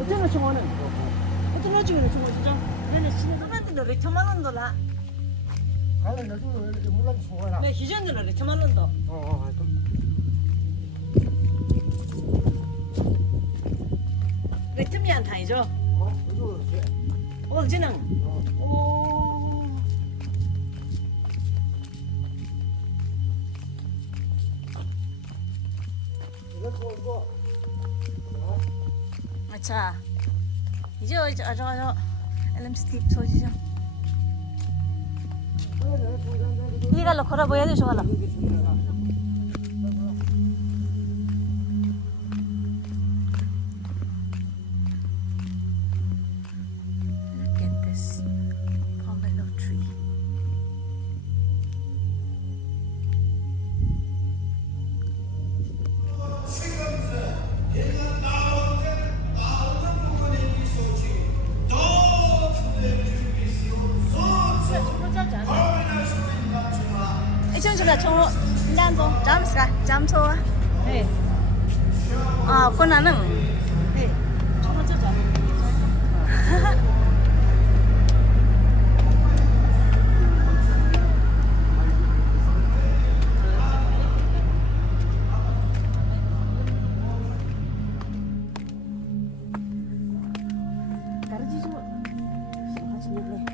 어쩌나 중원은 어쩌나 중원은 중원 진짜 내가 신는 그만도 레쳐만 원도라. 가는 여주는 왜 몰라도 좋아라. 내 희전도 레쳐만 원도. 레트미 안 타이죠? 어지는. 오. अच्छा 이제 아저 엘렘 스팁 소지죠. 이갈로 걸어 보여야 돼 저갈로. Look at this pomelo tree. 이천수가 총 난동 잠스가 잠소아. 네. 아, 권나는. 네. 총 짜자.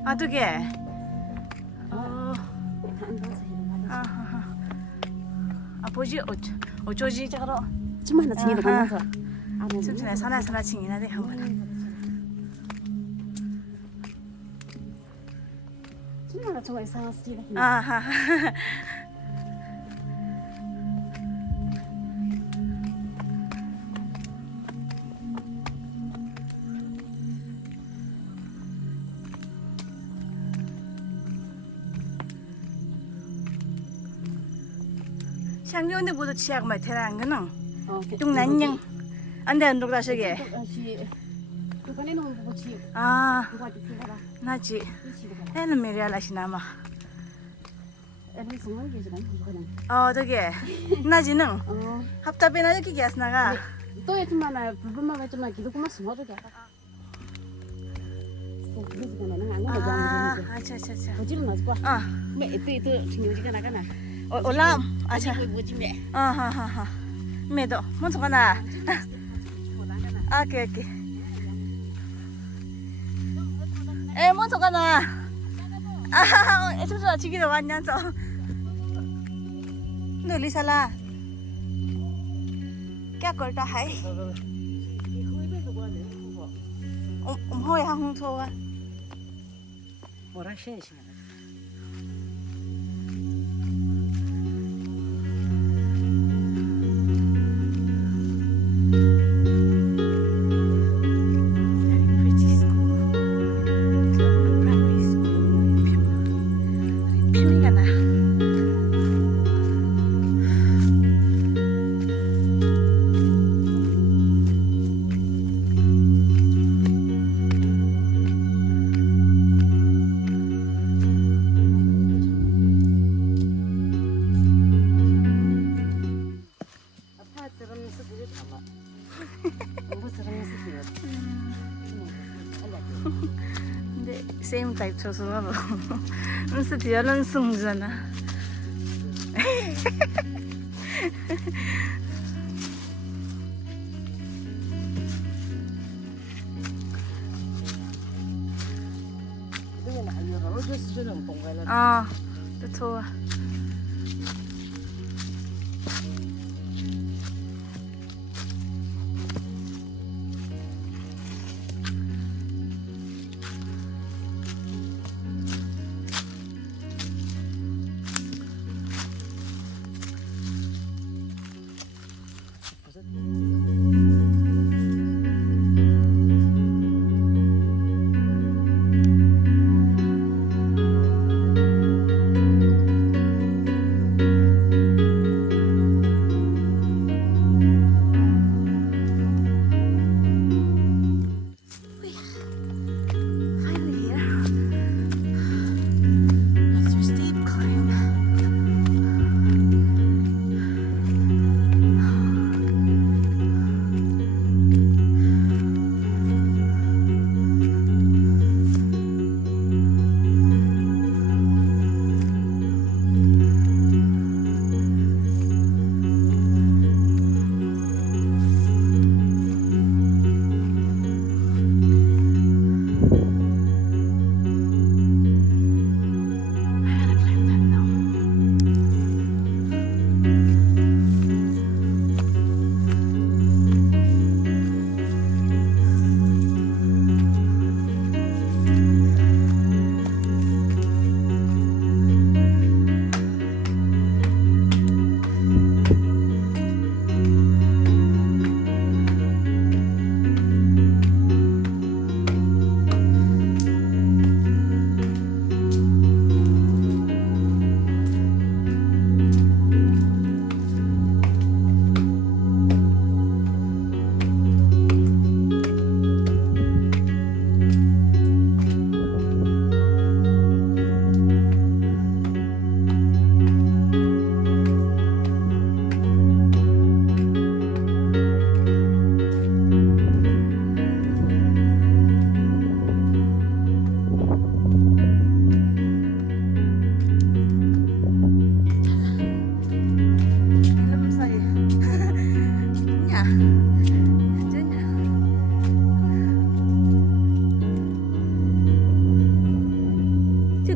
아, 두 개. 아버지 어쩌지 저거. 좀만 더 챙겨 가면서. 숨지네 사나 칭이나 돼 한 번. 좀만 더 저거 이상한 스틸. 아하. 상료인데 모두 치약 말 대단한 거는 좀 난영 안돼 안 녹다 저게 그거는 너무 보지. 아 그거 뒤에가 나지 이치가. 애는 메리알라시나마 애는 정말 계시다. 이거는. 저게 나지는 어. 합답이나 이렇게 기스나가 또 했지만은 부분만 했지만 기도구만 숨어주게. 그래서 그는 안 가면 아 안 되는 아차차차 거. 보지는 마지 봐. 아 매 이또 중요지가 나가나. 올라 아차 뭐지 매. 아하하하 메도 먼저 가나 아 오케이 에 먼저 가나 아 애초서 지기도 왔냐서 너 리살라 क्या करता है होया 홍초가 뭐라 쉐시나. 근데 세임 타입 쳐서 은스 뒤에는 승잖아. 또 좋아.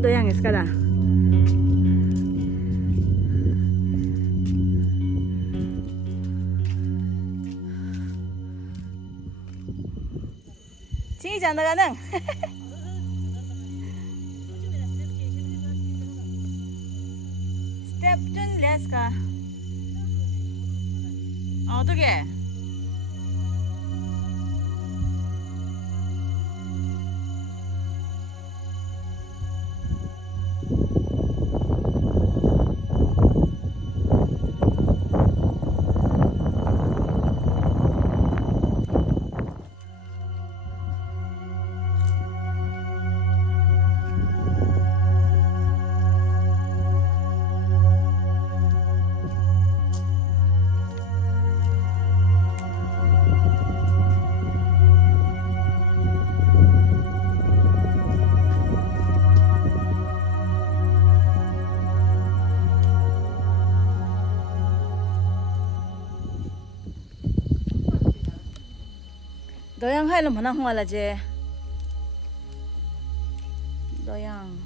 doyang sekarang. Sini jangan kadang. Step 좀 레스까. 어떻게? 너양 하일은 뭐나 홍알라지. 너양.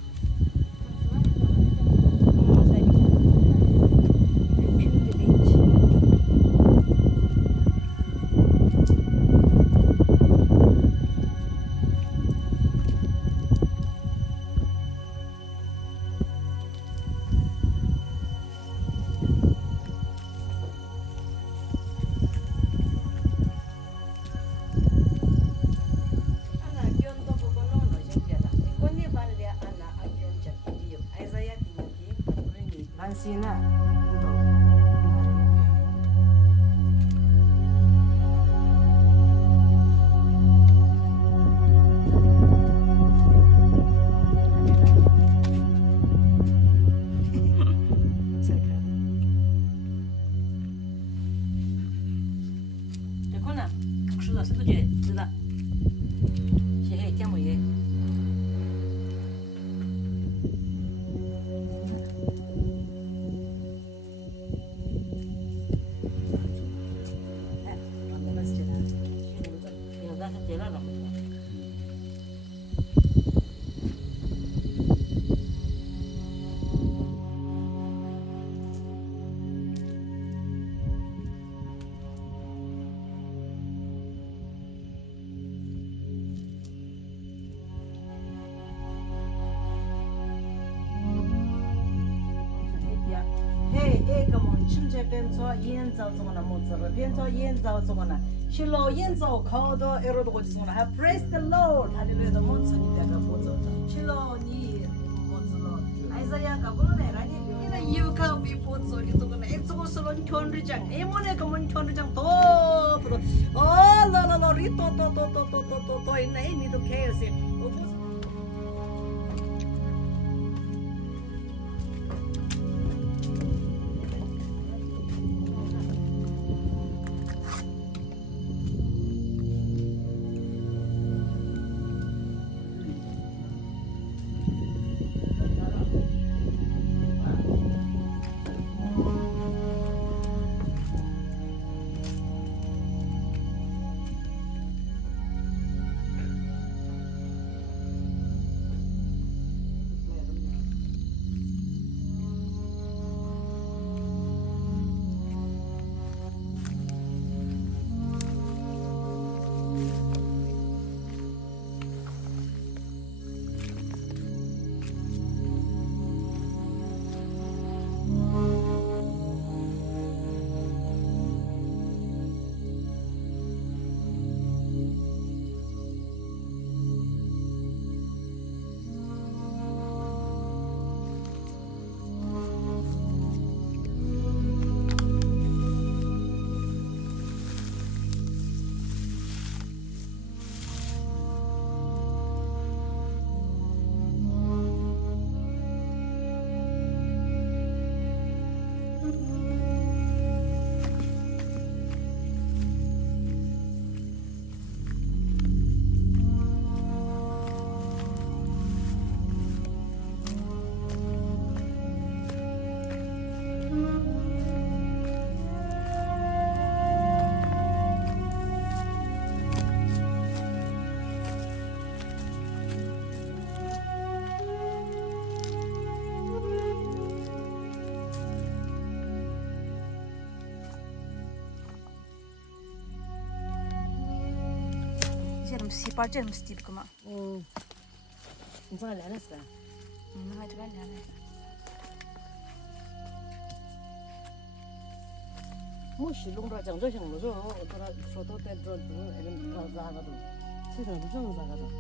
Sina. 됐구나. 국수다 쓰듯이 쓰다. 시해 깨물게. Hey, come on, chimche penso yen zao zongna mozero, penso yen zao zongna. Shilo yen zao kaudo erodo goji zongna. Have praise the Lord. Hallelujah. Monzo ni daga mozo. Shilo ni mozo. Isaiah ka bono ne rani. Ina you ka bi mozo ni zongna. Etso solo kyonrijang. Emone ka mon kyonrijang to. Oh, la rito to ina emi do chaos. 좀 시발 좀 스티브 그만. 인상을 안 했어. 하여튼 안 해. 뭐 실롱라 장저 형로죠. 어떠나 저도 때도 이런 가자가도. 지금 무슨 가자가도.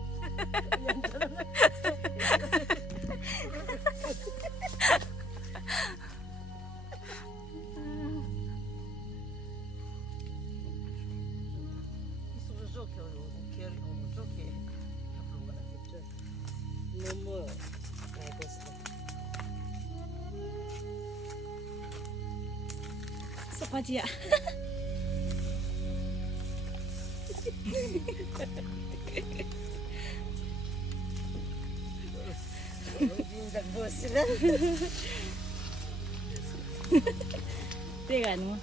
너무 알겠어. 소파지야. 진짜 멋있네. 내가 아니면.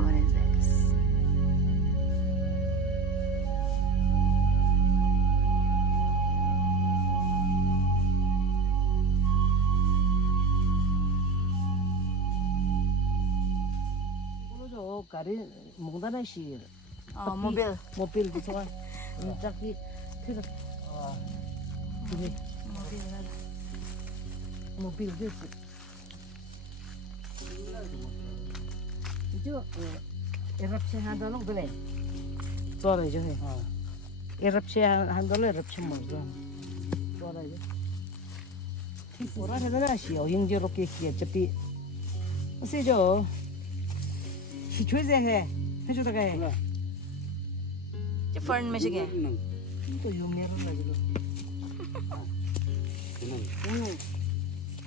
What is this? 이거죠. 가리 몽다나 시. 모빌. 모빌 그거. 짝이 그래서 그게 모빌 됐어. 이거 에럽션 한다는 그래. 좋아라죠. 에럽션 한다는 에럽션 뭐죠? 좋아라죠. 뭐라 해야 되나 시요. 영재롭게 기에 접비. 어세죠. 시초제 해. 해주다가 해. 저 펀 매시게. 또 유명한 가지고.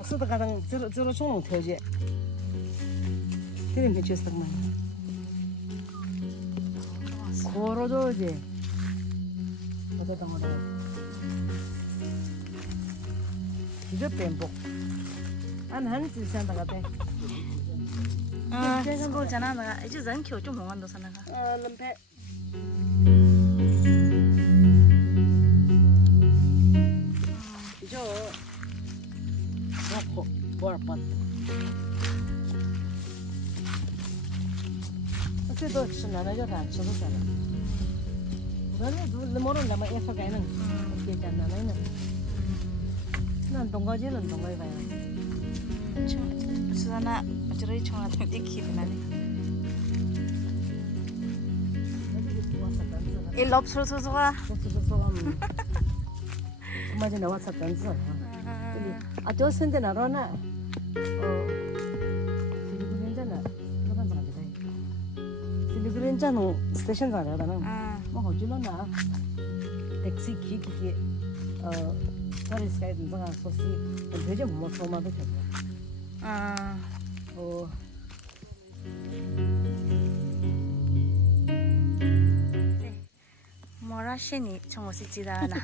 쓰다 가당 저러 총롱 태우지. 그래 미쳤다만. 고로도지. 어쩌다 뭐라. 이거 뱀복. 안한 지산다 가대. 스쿨 전화가 이제 전교 좀 먹는다 사나가. 럼패. 저 라포 보아판. 어제도 신나는 거 저거잖아. 너는 모르는 데만 에서 가는 게 있잖아. 난 동거지는 동거에 가요. 수산아 어쩌리 총알한테 뛰기는 이 럽스로 소소가. 엄마지 나왔었던서. 아, 저 선대 나러나. 실리그린잖아. 그런 사람이다. 실리그린잖아. 스테이션 가려다는. 뭐 어쩌려나. 택시 기기 서리스가 있는 소시. 되게 뭐 소마도 되고. 모라시니 정오시 지다나.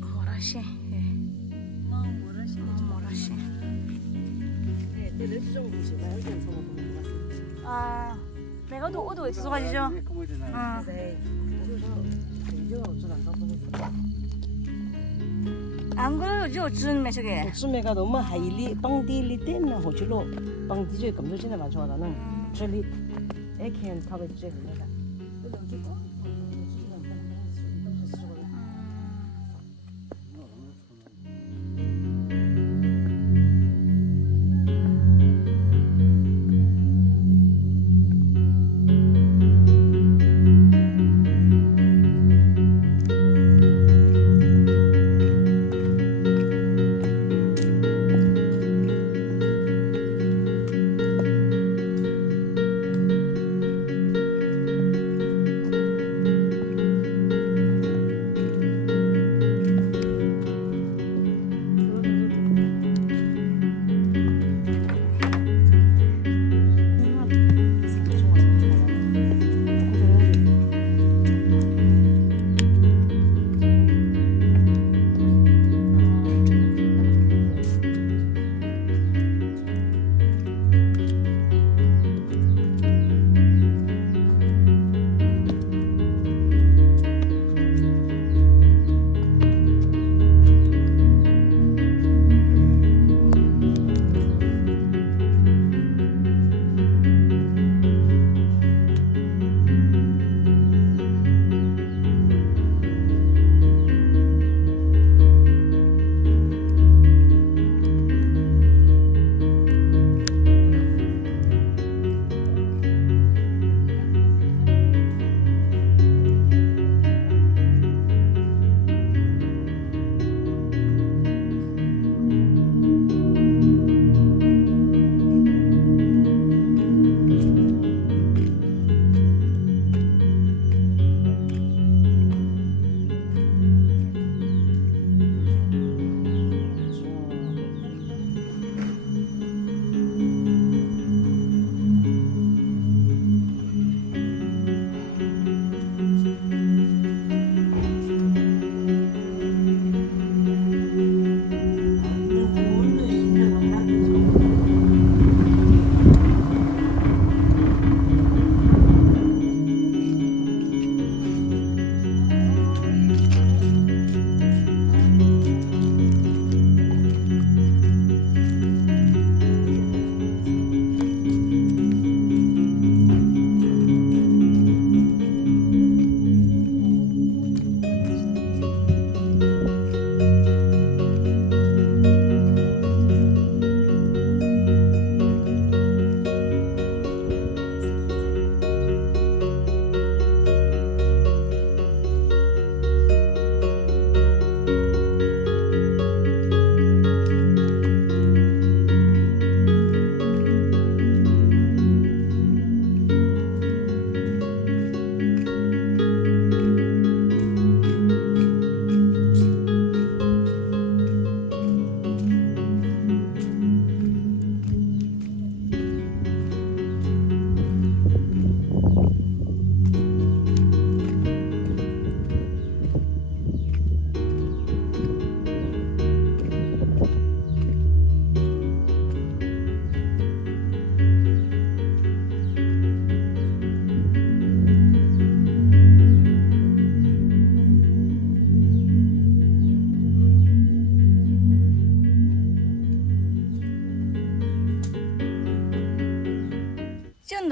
모라시. 모라시. 네, 내려주 좀 보시면 괜찮아 보이는 것 같습니다. 내가 또 오도 있어서 가지죠. 네. 이거 저안 가보겠어. 안 그래요, 저 준 매식에. 목숨에가 너무 하이리 빵디리 때나 호주로 빵디지 감도진에 맞춰라는 저리 애캔 타겠지 내가.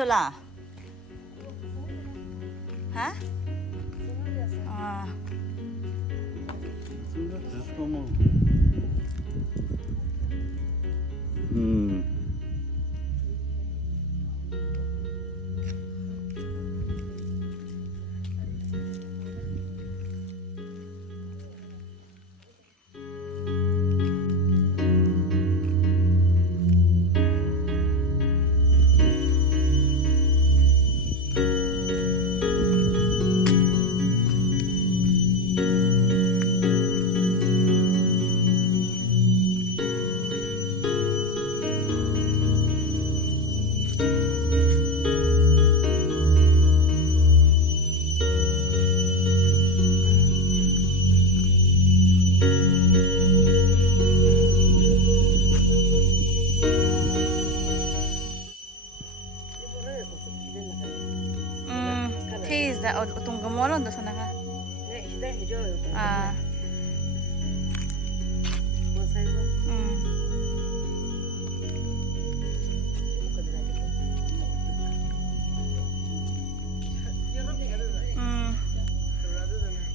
몰라. 하? 아. Taste da utong gamolon do sana ka. 네, 시대 해줘요. Ah. 뭐 사이즈?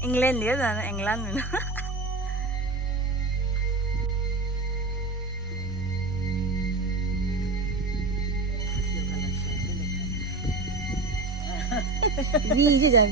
England dia sana, England. 미제자.